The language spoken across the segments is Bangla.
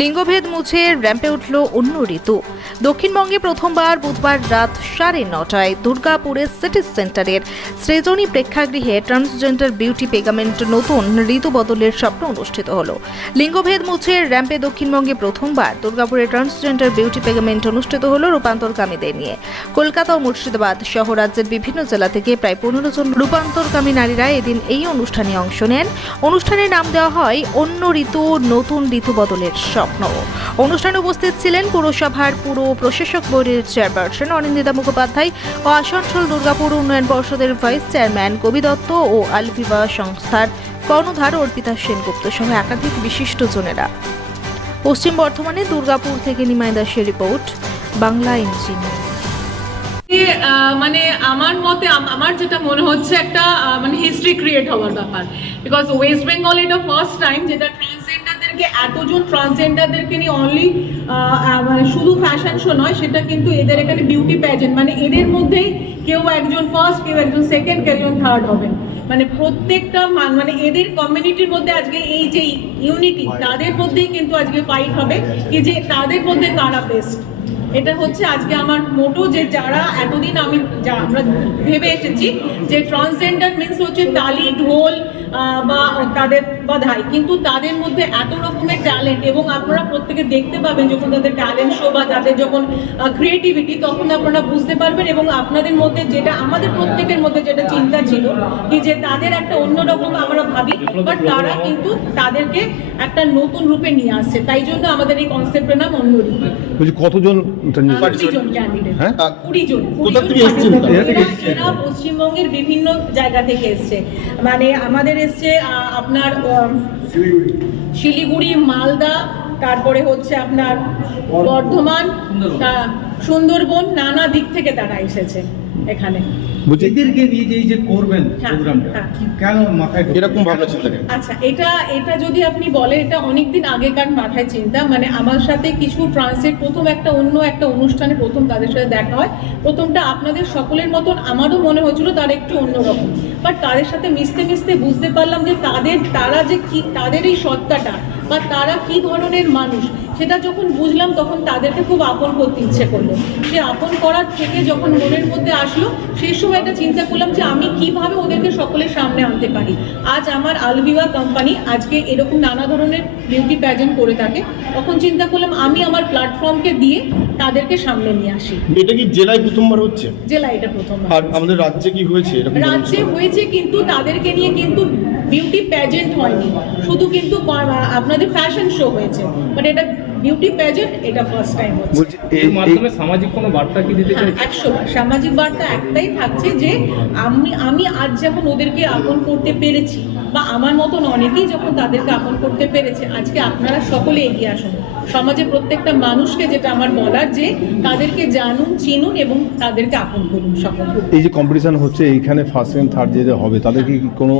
লিঙ্গভেদ মুছে র্যাম্পে উঠল অন্য ঋতু। দক্ষিণবঙ্গে প্রথমবার বুধবার রাত সাড়ে নটায় দুর্গাপুরের সিটি সেন্টারের সৃজনী প্রেক্ষাগৃহে ট্রান্সজেন্ডার বিউটি পেগামেন্ট নতুন ঋতু বদলের স্বপ্ন অনুষ্ঠিত হল। লিঙ্গভেদ মুছে র্যাম্পে দক্ষিণবঙ্গে প্রথমবার দুর্গাপুরে ট্রান্সজেন্ডার বিউটি পেগামেন্ট অনুষ্ঠিত হল রূপান্তরকামীদের নিয়ে। কলকাতা ও মুর্শিদাবাদ সহ রাজ্যের বিভিন্ন জেলা থেকে প্রায় পনেরো জন রূপান্তরকামী নারীরা এদিন এই অনুষ্ঠানে অংশ নেন। অনুষ্ঠানের নাম দেওয়া হয় অন্য ঋতু নতুন ঋতু বদলের স্বপ্ন। অনুষ্ঠানে উপস্থিত ছিলেন পুরসভার পুরো প্রশাসক বোর্ডের চেয়ারপারসন অনিন্দিতা মুখোপাধ্যায় ও আসানসোল দুর্গাপুর উন্নয়ন পর্ষদের ভাইস চেয়ারম্যান কবি দত্ত ও আলভিবা সংস্থার কর্ণধার অর্পিতা সেনগুপ্ত সহ একাধিক বিশিষ্টজনেরা পশ্চিম বর্ধমানে দুর্গাপুর থেকে নিমাই দাসের রিপোর্ট বাংলা আহ, মানে আমার মতে আমার যেটা মনে হচ্ছে একটা মানে হিস্ট্রি ক্রিয়েট হওয়ার ব্যাপার। বিকজ ওয়েস্ট বেঙ্গল এটা ফার্স্ট টাইম যেটা ট্রান্সজেন্ডারদেরকে এতজন ট্রান্সজেন্ডারদেরকে নিয়ে অনলি মানে শুধু ফ্যাশন শো নয় সেটা কিন্তু এদের এখানে বিউটি প্যাজেন্ট মানে এদের মধ্যেই কেউ একজন ফার্স্ট কেউ একজন সেকেন্ড কেউ একজন থার্ড হবেন। মানে প্রত্যেকটা মান- মানে এদের কমিউনিটির মধ্যে আজকে এই যে ইউনিটি তাদের মধ্যেই কিন্তু আজকে ফাইট হবে কি যে তাদের মধ্যে কারা বেস্ট এটা হচ্ছে আজকে আমার মোটো যে যারা এতদিন আমি যা আমরা ভেবে এসেছি যে ট্রান্সজেন্ডার মিন্স হচ্ছে তালি, ঢোল বা তাদের বাধাই কিন্তু তাদের মধ্যে এত রকমের ট্যালেন্ট এবং আপনারা প্রত্যেকে দেখতে পাবেন যখন তাদের ট্যালেন্ট শো বা তাদের যখন ক্রিয়েটিভিটি তখন আপনারা বুঝতে পারবেন এবং আপনাদের মধ্যে যেটা, আমাদের প্রত্যেকের মধ্যে যেটা চিন্তা ছিল কি যে তাদের একটা অন্যরকম আমরা ভাবি বাট তারা কিন্তু তাদেরকে একটা নতুন রূপে নিয়ে আসছে। তাই জন্য আমাদের এই কনসেপ্টের নাম অন্য রূপ কতজন হ্যাঁ? পশ্চিমবঙ্গের বিভিন্ন জায়গা থেকে এসছে। মানে আমাদের এসছে আহ, আপনার শিলিগুড়ি। মালদা তারপরে হচ্ছে আপনার বর্ধমান তা- সুন্দরবন নানা দিক থেকে তারা এসেছে। এখানে। এদেরকে নিয়ে যে এই যে করবেন হ্যাঁ, প্রোগ্রামটা হ্যাঁ। কেন মাথায় এরকম ভাবনা চিন্তা আচ্ছা এটা এটা যদি আপনি বলেন এটা অনেকদিন আগেকার মাথায় চিন্তা। মানে আমার সাথে কিছু ট্রান্সের প্রথম একটা অন্য একটা অনুষ্ঠানে প্রথম তাদের সাথে দেখা হয়। প্রথমটা আপনাদের সকলের মতন আমারও মনে হয়েছিল তারা একটু অন্যরকম। বাট তাদের সাথে মিশতে মিশতে বুঝতে পারলাম যে তাদের তারা যে কি তাদের এই সত্তাটা বা তারা কি ধরনের মানুষ সেটা যখন বুঝলাম, তখন তাদেরকে খুব আপন করতে ইচ্ছে করল। সে আপন করার থেকে যখন মনের মধ্যে আসলো, সেই সময় একটা চিন্তা করলাম যে আমি কীভাবে ওদেরকে সকলের সামনে আনতে পারি। আজ আমার আলবিবা কোম্পানি আজকে এরকম নানা ধরনের বিউটি প্যাজেন্ট করে থাকে। তখন চিন্তা করলাম আমি আমার প্ল্যাটফর্মকে দিয়ে তাদেরকে সামনে নিয়ে আসি। এটা কি জেলায় প্রথমবার হচ্ছে? জেলায় এটা প্রথম আর আমাদের রাজ্যে কি হয়েছে? রাজ্যে হয়েছে কিন্তু তাদেরকে নিয়ে কিন্তু বিউটি প্যাজেন্ট হয়নি। শুধু কিন্তু আপনাদের ফ্যাশন শো হয়েছে। বাট এটা বিউটি প্যাজেন্ট এটা ফার্স্ট টাইম হচ্ছে। এর মাধ্যমে সামাজিক কোনো বার্তা কি দিতে হ্যাঁ চাই সামাজিক বার্তা একটাই থাকছে যে আমি আমি আজ যেমন ওদেরকে আপন করতে পেরেছি বা আমার মতন অনেকেই যখন তাদেরকে আপন করতে পেরেছে আজকে আপনারা সকলে এগিয়ে আসুন। সমাজে প্রত্যেকটা মানুষকে যেটা আমার বলার যে তাদেরকে জানুন চিনুন এবং তাদেরকে আপন করুন সকল এই যে কম্পিটিশন হচ্ছে এইখানে ফার্স্ট সেকেন্ড থার্ড যে যে হবে তাদেরকে কি কোনো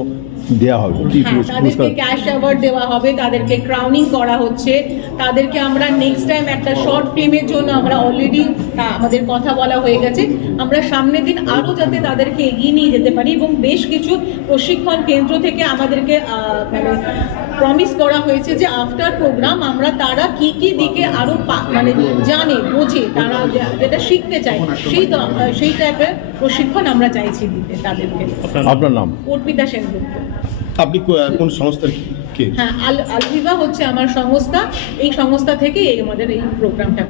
দেয়া হবে। কি পুরস্কার তাদেরকে ক্যাশ অ্যাওয়ার্ড দেওয়া হবে তাদেরকে ক্রাউনিং করা হচ্ছে। তাদেরকে আমরা নেক্সট টাইম একটা শর্ট ফিল্মের জন্য আমরা অলরেডি আমাদের কথা বলা হয়ে গেছে। আমরা সামনের দিন আরও যাতে তাদেরকে এগিয়ে নিয়ে যেতে পারি এবং বেশ কিছু প্রশিক্ষণ কেন্দ্র থেকে আমাদেরকে আহ, মানে প্রমিস করা হয়েছে যে আফটার প্রোগ্রাম আমরা তারা কি কি দিকে আরও মানে জানে বোঝে তারা যেটা শিখতে চায় সেই সেই টাইপের প্রশিক্ষণ আমরা চাইছি দিতে তাদেরকে। আপনার নাম? অর্পিতা সেনগুপ্ত। আপনি কোন সংস্থার কে? হ্যাঁ আল আলভিবা হচ্ছে আমার সংস্থা। এই সংস্থা থেকে আমাদের এই প্রোগ্রামটা